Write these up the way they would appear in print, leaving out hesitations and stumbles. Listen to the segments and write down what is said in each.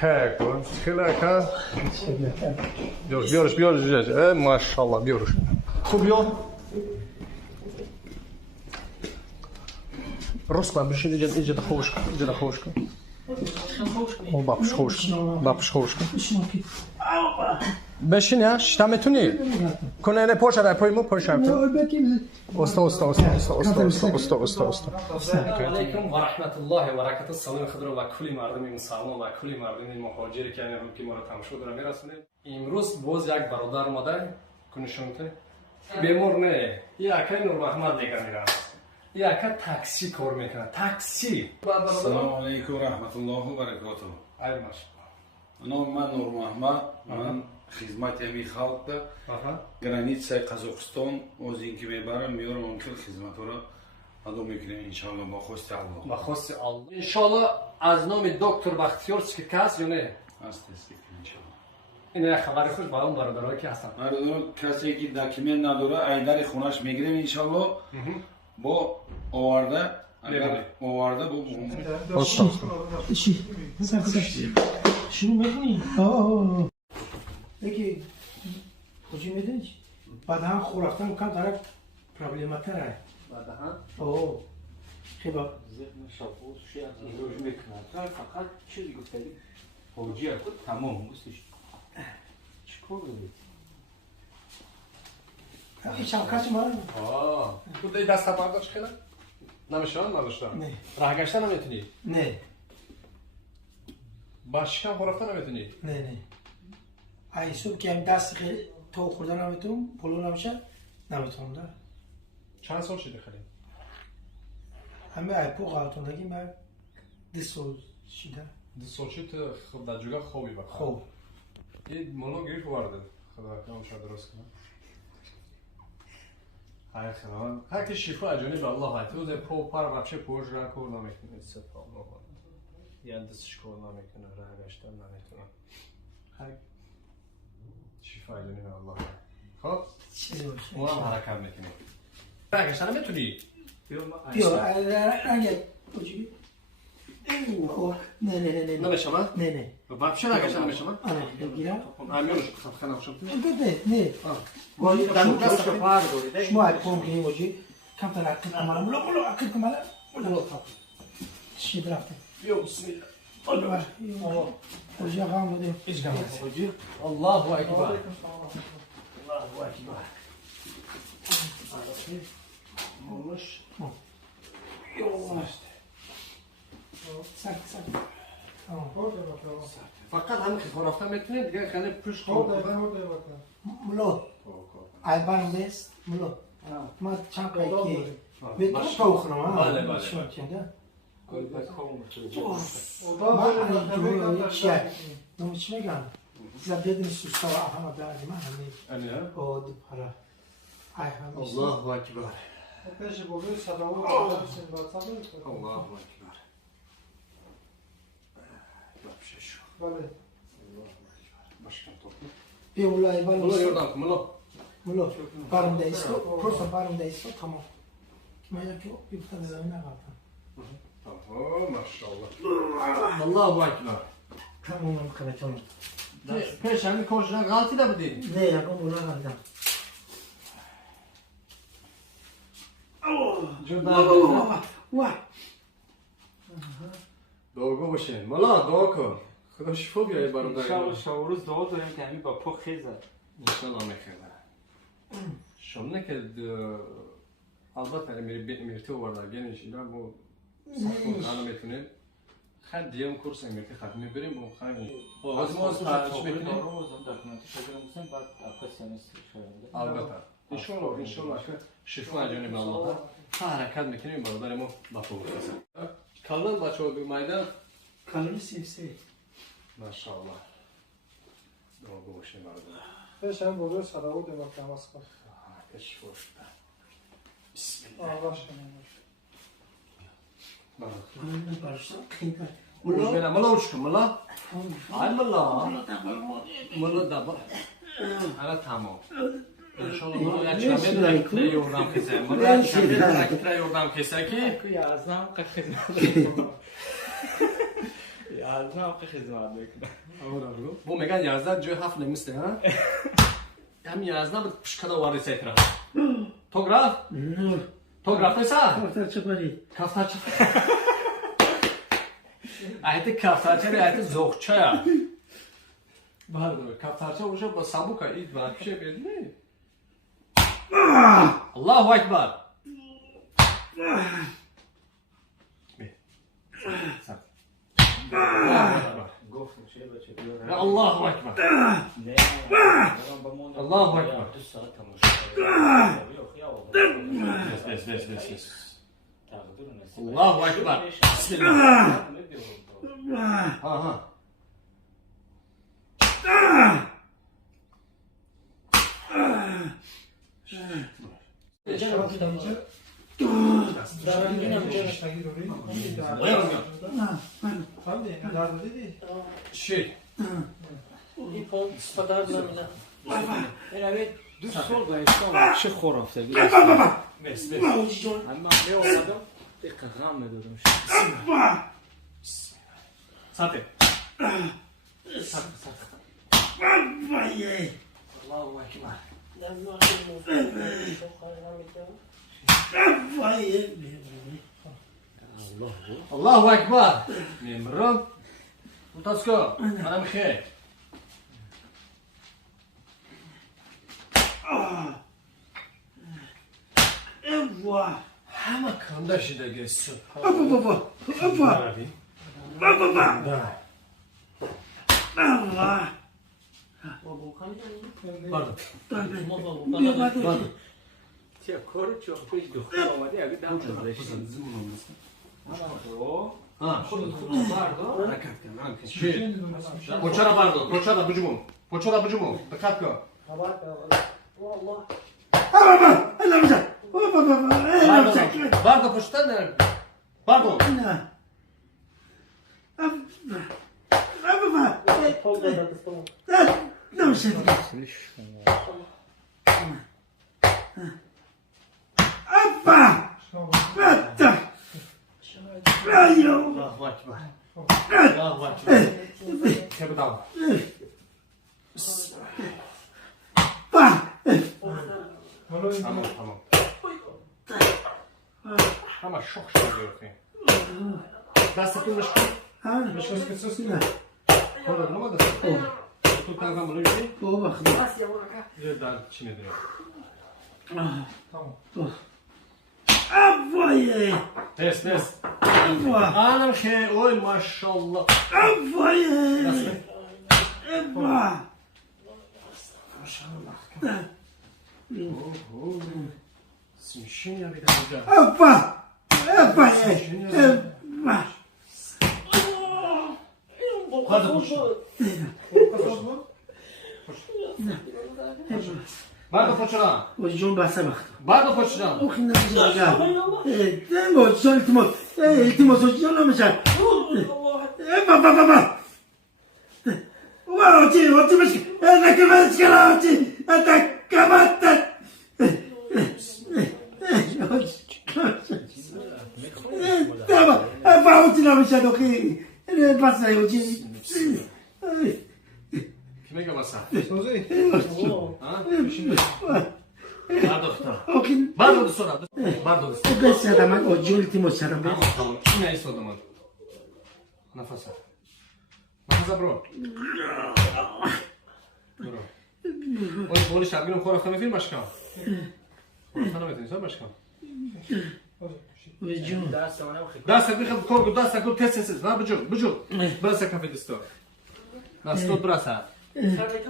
Kijk, lekker. Bioruz. Maşallah, bioruz. خوب یا؟ رسما بشین اینجا خوش کن. اینجا خوش کن. او باپش خوش کن. باپش خوش کن. بشین یا شتامتونی. کنه نه پوش را پای مو پوش را. استا. علیکم و رحمت الله و برکاته. سلام خدا و کلی مردم مسلمان و کلی مردم مهاجر که این رو که ما را تماشا دارم میرسونه. امروز باز یک برادر اومده کنشونته. بیمار نه. یک نور محمد دیگر میرم. یک تاکسی کار میکنه. تاکسی. سلام علیکم و رحمت الله و برکاته. ای ماشاءالله. من نور محمد. من خدمت می خلق ده. گرانیتسای قزاقستان از اینکه میبرم میارم اونجا خدمت را ادامه میکنیم ان شاء الله با خواست الله. با خواست الله. ان شاء الله از نام دکتر بختیار سکیکاس یا نه؟ است ان شاء الله. این خبر خوش با اون برادرایی که هستن. برادر کسی که داکیومنت نداره ایدر خونش میگیریم ان شاء الله با آورده با چی؟ شروع میکنی؟ یکی کجی میدونی؟ بعد هم خورافتن کم داره پرابلماتره. بعد هم؟ اوه خیلی ذهن شبوز شیعه ایروژ میکنه فقط چیزی گفته فوجی خود تمام گوستش چیکار دارید؟ این چمکاش مال تو دی دست برداشت خیلی؟ نمیشون نداشتم؟ نه راه گشتن نمیتونی؟ نه با شکم خورافتن نمیتونی؟ نه ایسون که هم دست خیلی تو خوردن نمیتونم پلو نمیشه نمیتونم داره چند سال شده خیلی؟ همه ایپو غلطوندگی من 2 سال شده 2 سال شد خب در جگه خوبی بکنم خوب این مولا گریف ورده خدا کنم شاید درست کنم های خیلی هر که شفا جانب الله های تو ده پو پر بچه پوش را کور نمیکنه سپا الله یا دستش کور نمیکنه راه گشتن نمیتونه های شفا جانب الله خب ما هم حرکت میکنیم راه گشتن نمیتونی بیا اگه کجی نه نمیشم نه بچه راه گشتن نمیشم آره بگیرم امیونش خفخانه باشم نه ولی دست پار دارید شما ایپون گیریم وجی کم تا رکت کمالا ملو اکل کمالا ملو چی درفته بیا بسم الله وجی غام بده ايش قام الله اكبر الله اكبر مش سك فقط هم خرافه میتونید دیگه خیلی پشت ملو ایبان دست ملو ما چند قایقی به تو خورم بله شو کنده بله چیه چی میگم زبیدن سوستا و احمد داری من همین انا دو پرا ای هم الله اكبر پیش بوده صداوت الله اكبر بله بیا ملا ایبان ملا يردك ملا بارم دایستو پروسا بارم دایستو تمام ما یکی بیفتن زمین نگفتم ما شاء الله الله اكبر تمام کردم پیش همین کارشون غلطی نبودی نه یکم بونا کردم وای دعا باشین ملا دعا کن خدا شفا بیاره برادر شاوروز دعا داریم که همین با پا خیزه انشالله میخیره شما که البته میرتی ورده گنش اینا مو سخون خانه میتونید خیلی دیگه کورس میرتی ختم میبریم و خیلی از ما از پرچ میکنیم بعد اپس سمستر البته انشالله که شفا جانب الله حرکت میکنیم برادر ما با پا برسیم کلان بچه ها بیمایده کالری سیفسی ماشاءالله دعا باشین برادر پیش هم بوده صداوت و تماس کن بسم الله الله ملا وش کن ملا ای ملا ملا دبا حالا تمام انشالله باید چمه دکتر یوردم کسایی باید چمه دکتر یوردم کسایی که یازدهم که خدمت یازدهم که خدمت بکنم بو میگن 11 جای 7 نمیسته ها همین 11 بود پشکدا واری سیترا تو گراف تو گراف نیسا کفتر چه باری؟ کفتر چه ایت کفتر چه ایت زوخچه یا بله کفتر چه اونجا با سبوکا اید باید پیشه بیدی الله اکبر گفتم چه بچه الله اکبر نه الله اکبر دو ساعت تماشا الله اکبر بسم الله ها چی؟ این پا سپدار نمیده این اوید دو سال داشتم چه خرافته بود بس اما می آمدم دقیقا غم میدادم ساته الله اکبر الله اکبر میمرم متاسکو منم خیر همه کنده شده گیستو چه کارو چه پیش دختر آمده اگه دم داشتم Poçara bardo, poçara bucumum. Poçara bucumum. Dikkat kıl. Bardo poçta ne? Bardo. Allahu ekber. Allahu ekber. Kebdal. Tamam tamam. Ama çok şey diyor ki. Gazetini meşgul. Meşgul kısırsın. Orada ne var da? Tutan zaman öyle değil. Yerden çine diyor. Test test. Anam şey oy maşallah. Nasıl? Смещение bir de hocam. Hadi koş. Bardo poçra. جون بسه بخت Bardo poçra. اوخی نمیشه دنگو جون التماس التماس جون نمیشه بابا واو جي وانت مش انا كمان سكراتي انت كمان تمام فاوتي نمیشه دوخی بس نمیشه Kime göbasa? Sözü. Ha? Bardo tutar. اوخی Bardo da sonra. Bardo da sonra. بس ادامه او جون التماس شدم Tamam tamam. Kim neyse o zaman. Nefes al. Nefes al bro. Bro. Oy boli şarkının korafta mı film başkan? Korafta mı film başkan? جون دست منم خیلی Dasta bir korku dasta kul test ses. Va bucu. Brasa kafe disto. Nasto brasa.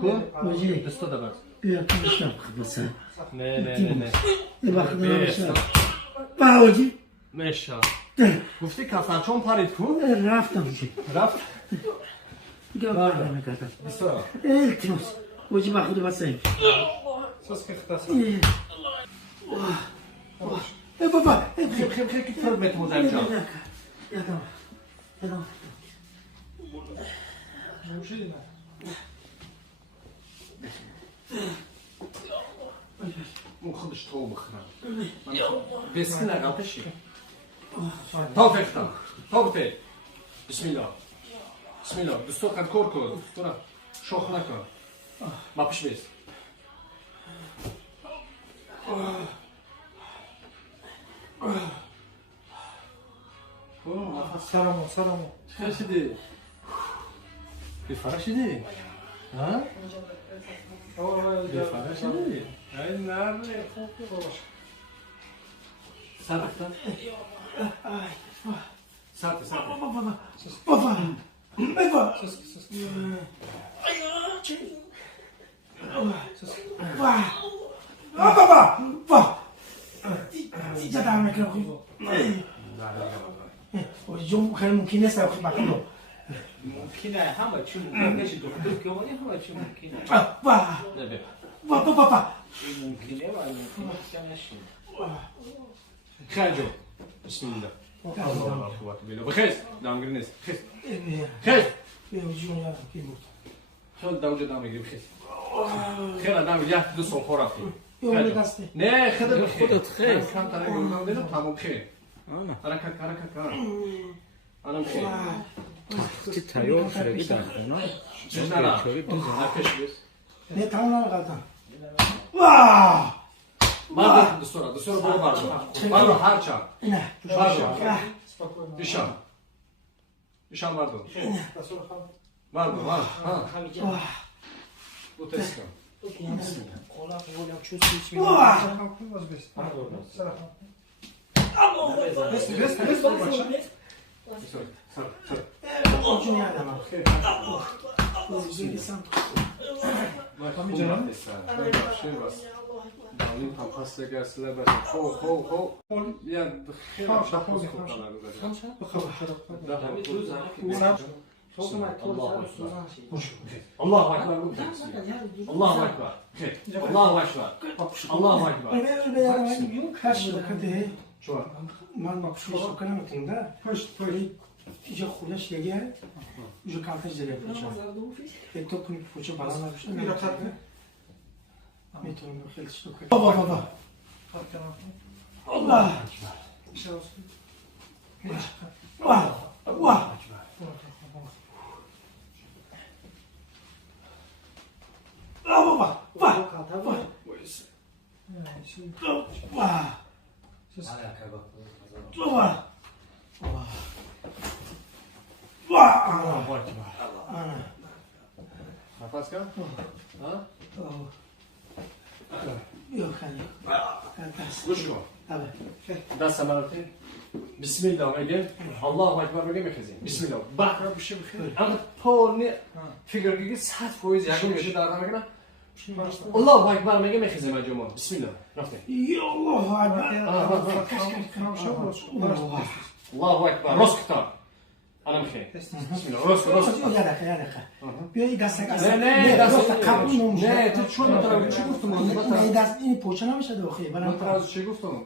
Ko? وجي Disto da bas. بیا کمشم خبصه Ne. وقت نمیشه باوجی Meşa. Gufti kafan çon parit ku? رفتم جی Raft. گوار نمیکردم Disto. التماس وجی با خود بسیم Söz kıhtası. بابا Kim git met model can. یادم یادم مو خودش تو بخورم بسم الله قلتشی تا فکتم تا بته بسم الله بسم الله دستور قد کار کن برو شوخ نکن ما پیش بیست سلامو چه شدی؟ بیفرق شدی؟ ها؟ بیفرق شدی؟ ای نره خوب باش سر رفتن؟ سر بابا اینجا دارم نکنم جون خیلی ممکنه است که بکنم ممکنه همه چی ممکنه شد دکتر که ولی همه چی ممکنه بابا ممکنه ولی ممکنه نشد خرجو بسم الله الله قوت بالله بخیر دام گرنیس خیر خیر جون یادم کی بود خیلی داوجه دام میگیری بخیر خیلی دام یه دو سال خورافتی اون دسته نه خیلی خودت خیر کم تا نگم دیدم تمام خیر حرکت آنم خیر چی تیار شدی در خونه؟ چیز نه نکش بیس نه تمام نگردم واه بردار دستور برو بردار هر چند نه بردار ایشان بردار بو تست کن جون یادم داریم هم خسته گسله بشه خو یا خیلی شخصی الله اکبر الله اکبر الله اکبر الله اکبر من مخصوص کنم تنده پشت اینجا خودش یه اینجا کارتش دیگه پوچه یک تو کنی پوچه بالا نباشه میتونم خیلی شو کنم بابا الله واه بابا نفس کن گوش کن دست مرتی بسم الله میگه الله اکبر میگه میخزیم بسم الله بخرا بشه بخیر اما پا نه فکر میگه 100% یکی میشه در میگه الله اکبر میگه میخزیم اجما بسم الله رفته یا الله اکبر الله اکبر راست کتاب انا میخوام بسم الله راست یه دقیقه بیا این دست نه دست قبول نمیشه نه تو چون تو چی گفتم این دست این پوچه نمیشه دوخی من تراز چی گفتم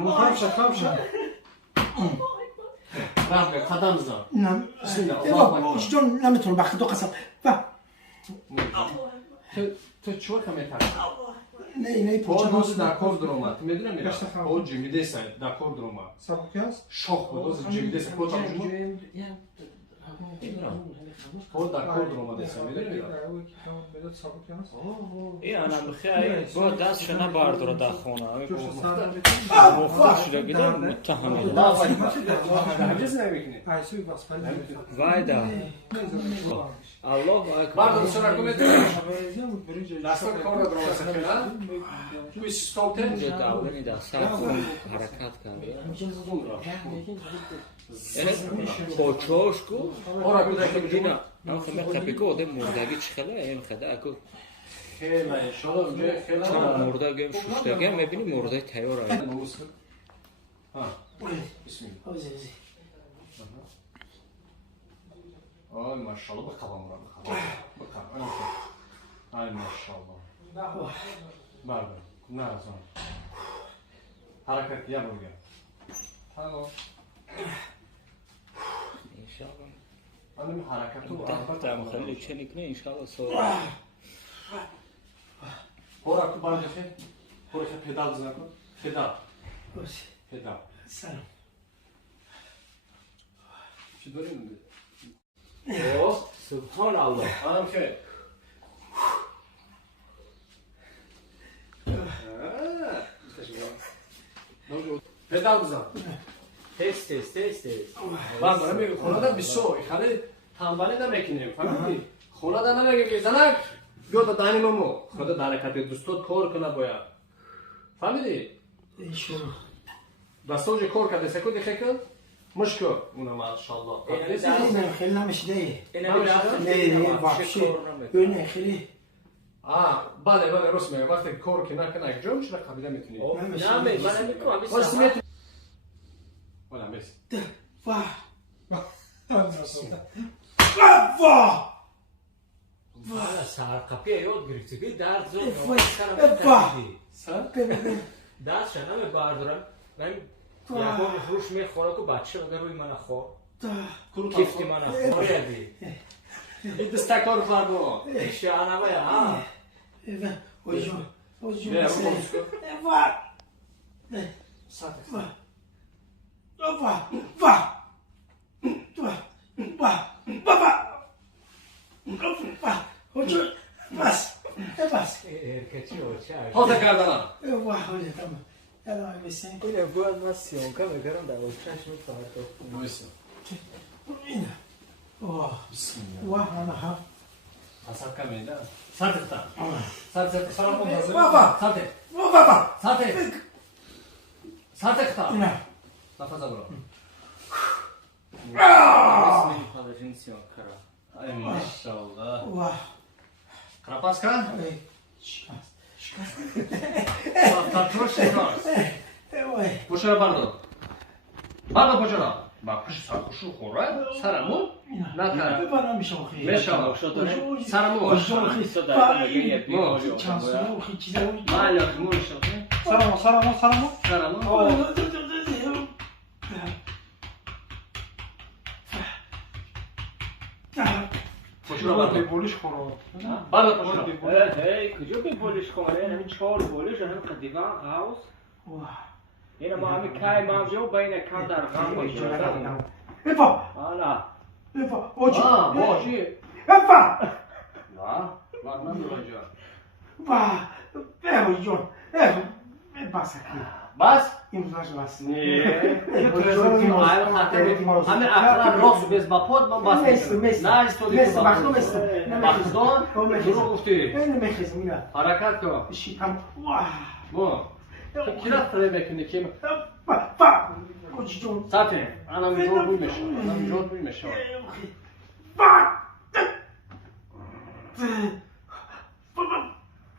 مطمئن شم راه قدم زد نه بسم الله الله اکبر جون نمیتونم بخاطر تو قسم تو چی وقت میتونی نه پوچه پوچه داکور دروما میدونم او جیمیده سای داکور دروما سابقیاست شوخ بود جیمیده سای پوچه او داکور دروما دسا میدونی انا بخیر با دستش نبرداره در خونه مفروش گیدم متهم وایدا الله اکبر بردار سر کنید دست کار دروما سکنا تو استوتن یه داوری دست حرکت کرده پوچوشکو اورا کودک دینا من خمه قپیکو اده مردگی چخله این خدا اکو خیلی انشالله اونجا خیلی چون مردگیم شوشتگیم میبینی مرده تیار آید بسم الله آی ماشاءالله بقبام را بقبام آی ماشاءالله بله نه ازان حرکت یا بگم تمام انشاءالله آنم حرکت رو در مخلی چه نکنه انشاءالله صور پورا کو بار خیر پورا خیر پدال بزن کن پدال باشه پدال سلام چی داریم اوه سبحان الله آنم خیر پدال بزن تست من دارم میگم خونه دا بیسو خالی تنبالی نمیکنیم فهمیدی خونه دا نمیگیم میزنک بیا تا دانی ممو خدا درکتی دوستو کار کنه باید فهمیدی ایشون دستوجی کار کرده سکوتی خیکن مشکل اونم ماشاءالله نه خیلی نمیشده اینا نه نه واقعی نه خیلی بله بله راست میگه وقتی کار که نکنه یک جام چرا قبیله میتونی نه من نمیکنم واسه میتونی ولی میسی واه واه والا سرقپیه یاد گرفتی که درد زور سر دست شنم بردارم من یکم فروش میخوره که بچه بده روی من خور کفتی من خور یادی این دسته کار فرمو شانمه ها اوجون اوجون نه رو بسکو واه ساعت واه واه واه واه واه واه اوجون بس بس ارکچی اوچه حاضر کردنم واه اوجون تمام یالا میسن اینه باید من سیونکه میگرم در اوچهش میفرده میسی اینه واه واه انا ها اصلا کمیده ساعت تا ساعت سلام کن حاضر بابا. ساعت بابا ساعت تا نه نفس برو اسم این خالجین سیونکه را ای ماشاءالله واه Krapaska? ای شکست Tatroş şekas. وای Poşara bardo. Bardo poşara. Bak kış sarkuşu khora. Saramu. Nata. ببرم میشم خیلی Meşa. Saramu. چند سال خیلی چیزا Mala khmoş. سلام سلام سلام Saramu. Poşara bardo. بولیش خورد Bardo poşara. هی کجا به بولش خوره همین 4 بولش هم قدیما هاوس اینا ما همین کای ماجو بین کار در غم باشه بفا حالا بفا اوجو Boşi. بفا Va. Va ne duracak? واه اوجو بس Bas. امروز بس همه اخرا راست bez bapod man bas. Ne istedi ki مخدوم است Baxdon. Duru gufti. نمیخیز میرا Harakat ko. شیپم واه Bu. Kira trebekini kim? بفا اوجو Zaten anam zor buymuş. Anam zor buymuş.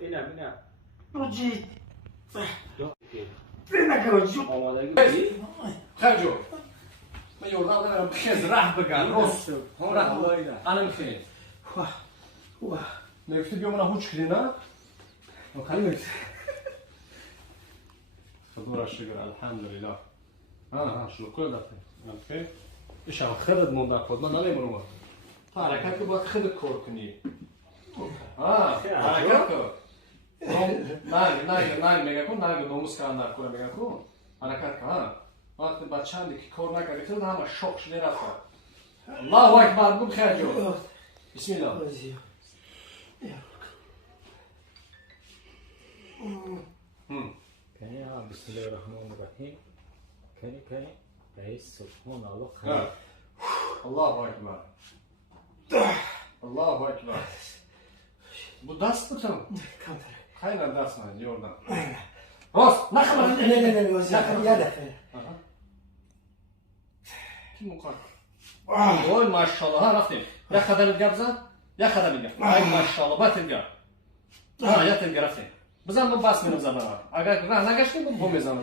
اینا اینا اوجی yok ki نکن اوجو آمادگی خرجو. من yoldan da bir rah began. Ros. Rah. Anam ki. واه واه Mevki diyor bana huç kirina. O kalıyor. خذوا الشجر الحمد لله. شو كل ده. اوكي. ايش عم خرد من ده خد ما نلاقي منو. حركات كده باید خرد کار کنی. حرکت کن. نه میگه کن نه ناموس کار نکنه میگه کن. حرکت کن. وقتی بچه‌ای که کار نکنه خود همه شوق شده رفت. الله اکبر بگو خیر جو. بسم الله. اوجی کنی ها بسم الله الرحمن الرحیم کنی رئیس سبحان الله خیر الله اکبر. الله اکبر. Bu dast mı tam? کانتر Hayır dast mı? Yordan. Rost. Ne kadar? نه نه نه اوجی یاده Kim bu kadar? Oy maşallah ha raftin. Ya kadar bir yapsan? Ya kadar bir yap. Ay maşallah batın ya. Ha yatın ya raftin. Bizden bu basmıyoruz zamanı. Agar ne geçti bu mezanı.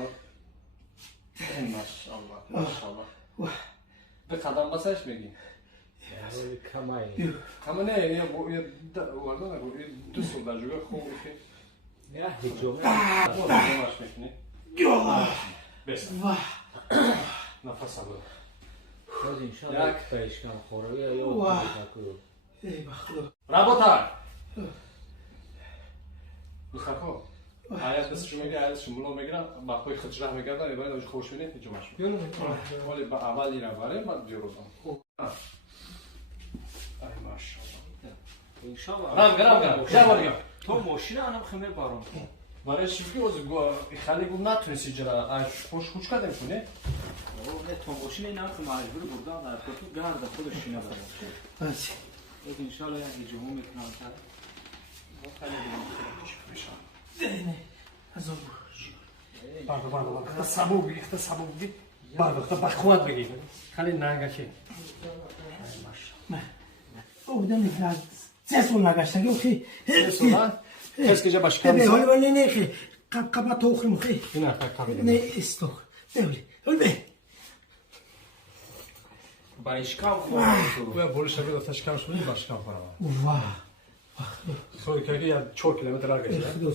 Ay maşallah. Maşallah. Bir kadar basaş mı gi? روی کمایی Ama ne ya bu orada ne bu düz oldu juga خوب ki. نه هیچ جمعه Bu da yavaş mekini. Beş. واه Nefes al. باز انشاءالله یک. یک پیشکم خوره یا واه. تکو ای بخدا Rabota. میخکو حیات دستش میگه حیاتش مولو میگیرن با پای خجره میگردن یه باید خوش بینید اینجا مشمول ولی با اول این باره بعد دیروزم ای ماشاءالله گرم گرم تو ماشین انم خمه بارم برای چی از خالی گفت نتونستی جرا خوش خوش کردیم کنه نه تو ماشین اینم خمه مجبور بردم در تو گرد خودش شینه برام باشه ان شاء الله یه جمعه میکنم تا خیلی میشم نه از اون بله اخت سبوبی بله بخواد بگی خیلی نگاشه او بودم میفرد سه سال نگشتن اوکی سه سال کس که جا باش کم نه ولی نه خی قبل تو خریم خی نه قبل نه استو ولی به بایشکام خورد و بولش بیاد تشکم شدی باش کم کنم واه خود که یا 4 کیلومتر راگه خدا